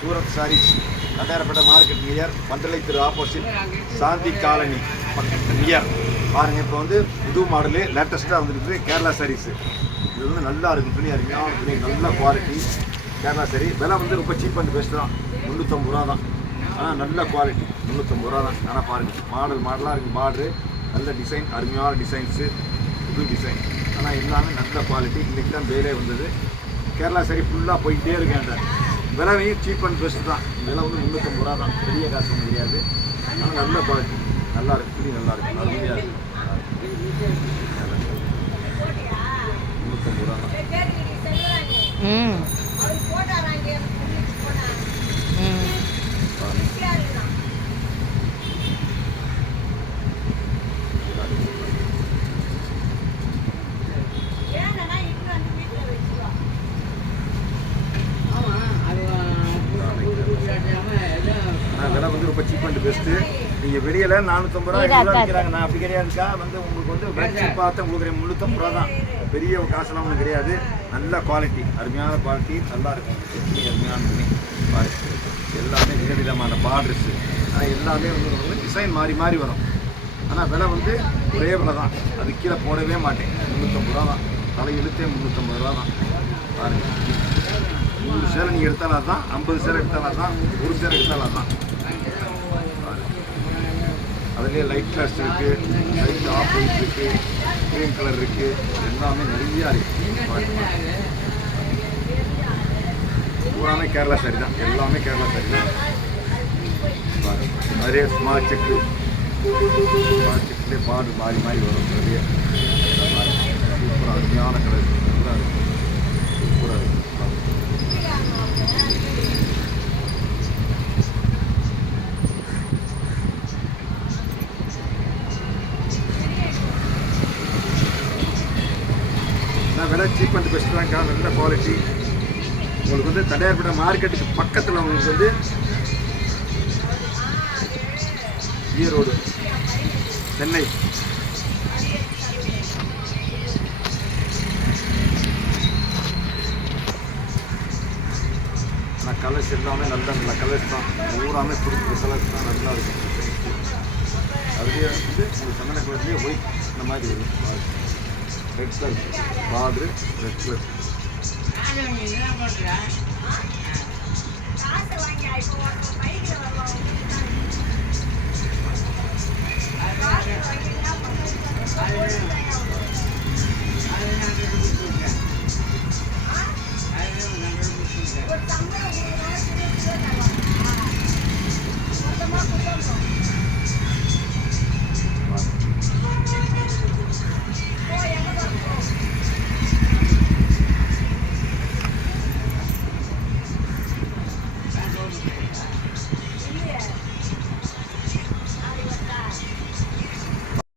Surat saris கட்டாரப்பட்ட market near Mandalay திரு opposite சாந்தி colony near பாருங்கள். இப்போ வந்து புது மாடலு லேட்டஸ்ட்டாக வந்துருக்கு கேரளா சாரீஸு. இது வந்து நல்லா இருக்கும் துணி, அருமையான துணி, நல்ல குவாலிட்டி கேரளா சாரி. விலை வந்து ரொம்ப சீப் அண்ட் பெஸ்ட் தான், 350 ரூபா தான். ஆனால் நல்ல குவாலிட்டி 350 ரூபா தான். ஆனால் பாருங்கள் மாடலாக இருக்குது. பார்டரு நல்ல டிசைன், அருமையான டிசைன்ஸு, புது டிசைன். ஆனால் எல்லாமே நல்ல குவாலிட்டி. இன்றைக்கி தான் வேலே வந்தது. கேரளா சாரி ஃபுல்லாக போயிட்டே இருக்கேன். விலையும் சீப் அண்ட் பெஸ்ட் தான். விலை வந்து 350 ரூபா தான், பெரிய காசு ஒன்றும் கிடையாது. ஆனால் நல்ல குவாலிட்டி, நல்லா இருக்குது துணி, நல்லா இருக்குது, அருமையாக இருக்குது. 350 ரூபா தான். விலை வந்து ரொம்ப சீப் அண்ட் பெஸ்ட்டு. நீங்கள் வெளியில் 450 ரூபா விற்கிறாங்க. நான் அப்படி கிடையாதுக்கா. வந்து உங்களுக்கு வந்து பேட்சி பார்த்து உங்களுக்கு 350 ரூபா தான். பெரிய காசுலாம் ஒன்றும் கிடையாது. நல்ல குவாலிட்டி, அருமையான குவாலிட்டி, நல்லா இருக்கும் துணி, அருமையான துணி. எல்லாமே விதவிதமான பார்டர்ஸு. ஆனால் எல்லாமே வந்து டிசைன் மாறி மாறி வரும். ஆனால் விலை வந்து ஒரே விலை தான். அது கீழே போடவே மாட்டேன். 350 ரூபா தான். தலை இழுத்தே 350 ரூபா தான். பாருங்கள், 100 சேலை நீங்கள் எடுத்தாலும் தான், 50 சேலை எடுத்தாலும் தான், 1 சேலை எடுத்தாலும் தான். அதுலேயே லைட் கிளாஸ் இருக்குது, லைட் ஆஃப் ஒயிட் இருக்குது, க்ரீன் கலர் இருக்குது, எல்லாமே நிறையா இருக்குது. பூராமே கேரளா சாரி தான், எல்லாமே கேரளா சாரி தான். நிறைய ஸ்மார்ட் செக்லேயே பாடு மாறி மாறி வரும். நிறைய சூப்பராக அருமையான கலர், நல்லா இருக்கும், சூப்பராக இருக்கும். விலை சீப் அண்ட் பெஸ்ட் தான்க்கா, நல்ல குவாலிட்டி. உங்களுக்கு வந்து தடையார்பேட்டை மார்க்கெட்டுக்கு பக்கத்தில் உங்களுக்கு வந்து ஈரோடு, சென்னை. ஆனால் கலர்ஸ் எல்லாமே நல்ல நல்ல கலர்ஸ் தான். பூராமே பிடிக்கிற கலர்ஸ் தான், நல்லா இருக்கும். அதுலேயே வந்து உங்களுக்கு சந்தன கலர்லேயே ஒயிட் இந்த மாதிரி வரும். Red colour border, red colour.